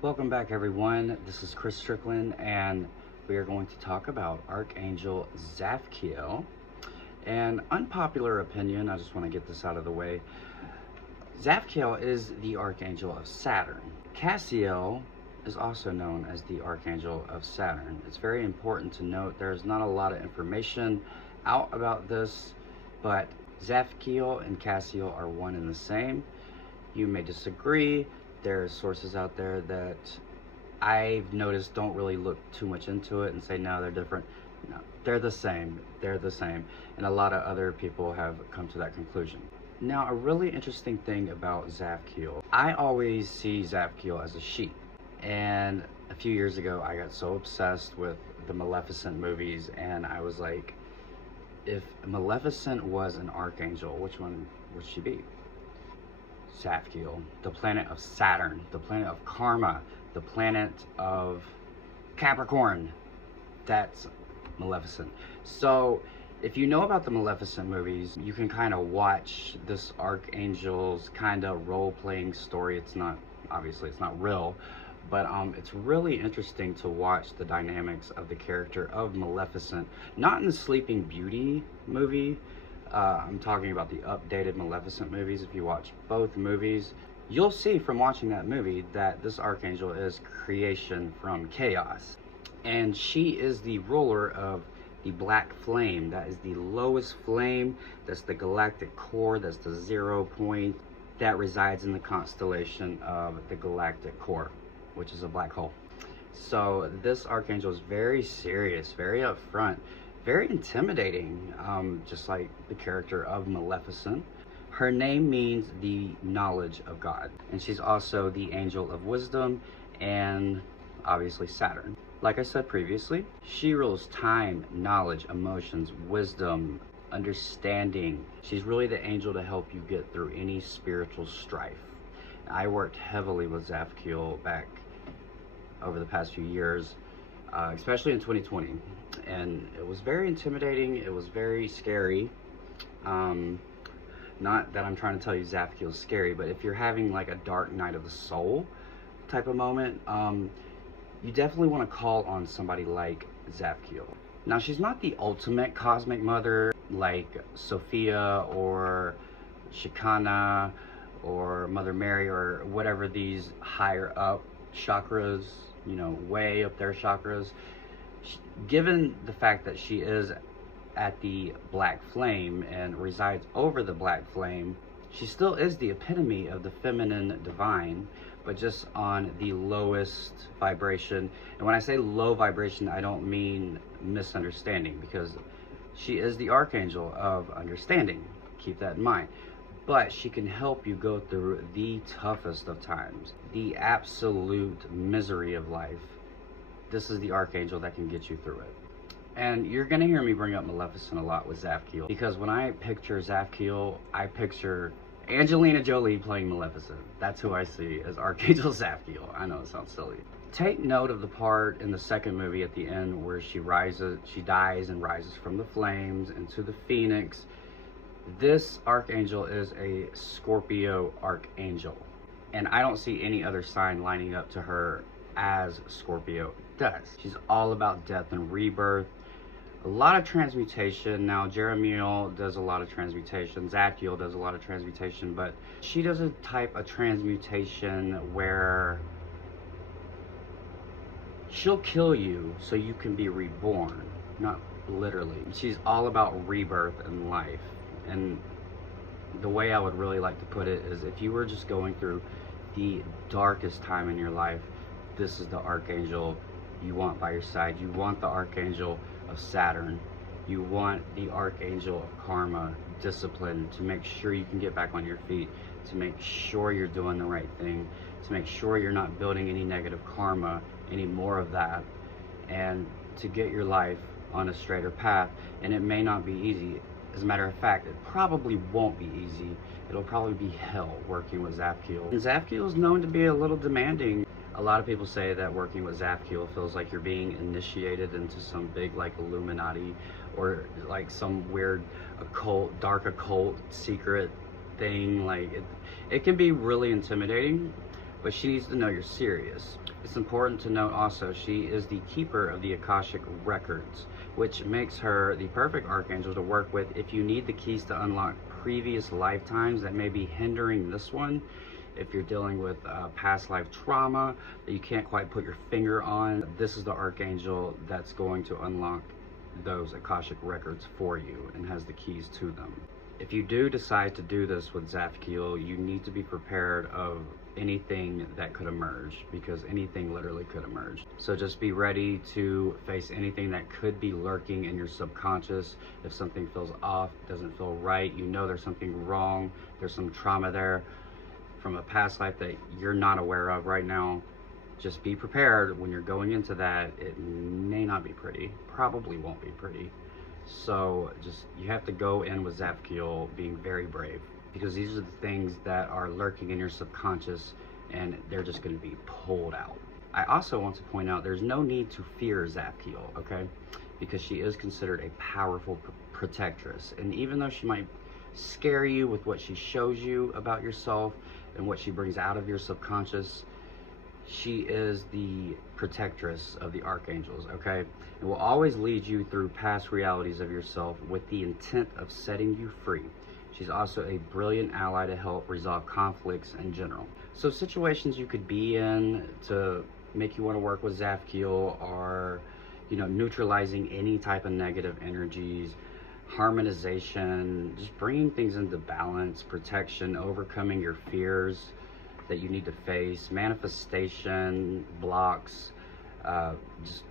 Welcome back, everyone. This is Strickland, and we are going to talk about Archangel Tzaphkiel. An unpopular opinion, I just want to get this out of the way. Tzaphkiel is the Archangel of Saturn. Cassiel is also known as the Archangel of Saturn. It's very important to note there's not a lot of information out about this, but Tzaphkiel and Cassiel are one and the same. You may disagree. There's sources out there that I've noticed don't really look too much into it and say, no, they're different. No, they're the same. They're the same. And a lot of other people have come to that conclusion. Now, a really interesting thing about Tzaphkiel, I always see Tzaphkiel as a sheep. And a few years ago, I got so obsessed with the Maleficent movies, and I was like, if Maleficent was an archangel, which one would she be? Tzaphkiel, the planet of Saturn, the planet of karma, the planet of Capricorn. That's Maleficent. So if you know about the Maleficent movies, you can kind of watch this archangel's kind of role-playing story. It's not, obviously it's not real, but it's really interesting to watch the dynamics of the character of Maleficent. Not in the Sleeping Beauty movie. I'm talking about the updated Maleficent movies. If you watch both movies, you'll see from watching that movie that this archangel is creation from chaos. And she is the ruler of the black flame. That is the lowest flame. That's the galactic core. That's the 0 point that resides in the constellation of the galactic core, which is a black hole. So this archangel is very serious, very upfront, very intimidating, just like the character of Maleficent. Her name means the knowledge of God, and she's also the angel of wisdom and obviously Saturn. Like I said previously, she rules time, knowledge, emotions, wisdom, understanding. She's really the angel to help you get through any spiritual strife. I worked heavily with Tzaphkiel back over the past few years, especially in 2020. And it was very intimidating. It was very scary. Not that I'm trying to tell you Tzaphkiel is scary, but if you're having like a dark night of the soul type of moment, you definitely want to call on somebody like Tzaphkiel. Now, she's not the ultimate cosmic mother like Sophia or Shekinah or Mother Mary or whatever these higher up chakras, you know, way up there chakras. Given the fact that she is at the black flame and resides over the black flame, she still is the epitome of the feminine divine, but just on the lowest vibration. And when I say low vibration, I don't mean misunderstanding, because she is the archangel of understanding. Keep that in mind. But she can help you go through the toughest of times, the absolute misery of life. This is the archangel that can get you through it. And you're going to hear me bring up Maleficent a lot with Tzaphkiel, because when I picture Tzaphkiel, I picture Angelina Jolie playing Maleficent. That's who I see as Archangel Tzaphkiel. I know it sounds silly. Take note of the part in the second movie at the end where she dies and rises from the flames into the phoenix. This archangel is a Scorpio archangel, and I don't see any other sign lining up to her as Scorpio does. She's all about death and rebirth, a lot of transmutation. Now, Jeremiel does a lot of transmutation, Tzaphkiel does a lot of transmutation, but she does a type of transmutation where she'll kill you so you can be reborn, not literally. She's all about rebirth in life. And the way I would really like to put it is, if you were just going through the darkest time in your life, this is the archangel you want by your side. You want the archangel of Saturn. You want the archangel of karma, discipline, to make sure you can get back on your feet, to make sure you're doing the right thing, to make sure you're not building any negative karma, any more of that, and to get your life on a straighter path. And it may not be easy. As a matter of fact, it probably won't be easy. It'll probably be hell working with Tzaphkiel. And Tzaphkiel is known to be a little demanding. A lot of people say that working with Tzaphkiel feels like you're being initiated into some big like Illuminati or like some weird occult, dark occult secret thing. Like it can be really intimidating. but she needs to know you're serious. It's important to note also she is the keeper of the Akashic records, which makes her the perfect archangel to work with if you need the keys to unlock previous lifetimes that may be hindering this one. If you're dealing with past life trauma that you can't quite put your finger on, this is the archangel that's going to unlock those Akashic records for you and has the keys to them. If you do decide to do this with Tzaphkiel, you need to be prepared of anything that could emerge, because anything literally could emerge. So just be ready to face anything that could be lurking in your subconscious. If something feels off, doesn't feel right, you know there's something wrong, there's some trauma there from a past life that you're not aware of right now, just be prepared when you're going into that. It may not be pretty, probably won't be pretty. So just, you have to go in with Tzaphkiel being very brave, because these are the things that are lurking in your subconscious and they're just going to be pulled out. I also want to point out there's no need to fear Tzaphkiel, okay? Because she is considered a powerful protectress. And even though she might scare you with what she shows you about yourself and what she brings out of your subconscious, she is the protectress of the archangels, okay? It will always lead you through past realities of yourself with the intent of setting you free. She's also a brilliant ally to help resolve conflicts in general. So situations you could be in to make you want to work with Tzaphkiel are, neutralizing any type of negative energies, harmonization, just bringing things into balance, protection, overcoming your fears that you need to face, manifestation, blocks, just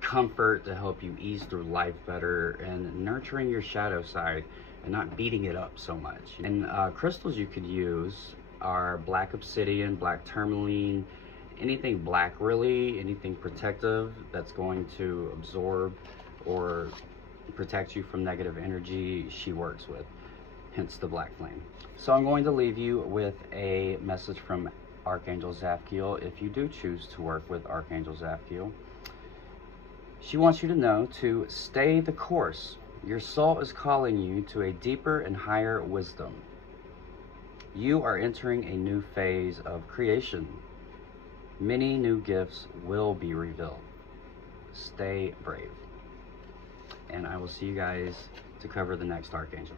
comfort to help you ease through life better, and nurturing your shadow side and not beating it up so much. And crystals you could use are black obsidian, black tourmaline, anything black really, anything protective that's going to absorb or protect you from negative energy, she works with, hence the black flame. So I'm going to leave you with a message from Archangel Tzaphkiel. If you do choose to work with Archangel Tzaphkiel, she wants you to know to stay the course. Your soul is calling you to a deeper and higher wisdom. You are entering a new phase of creation. Many new gifts will be revealed. Stay brave. And I will see you guys to cover the next Archangel.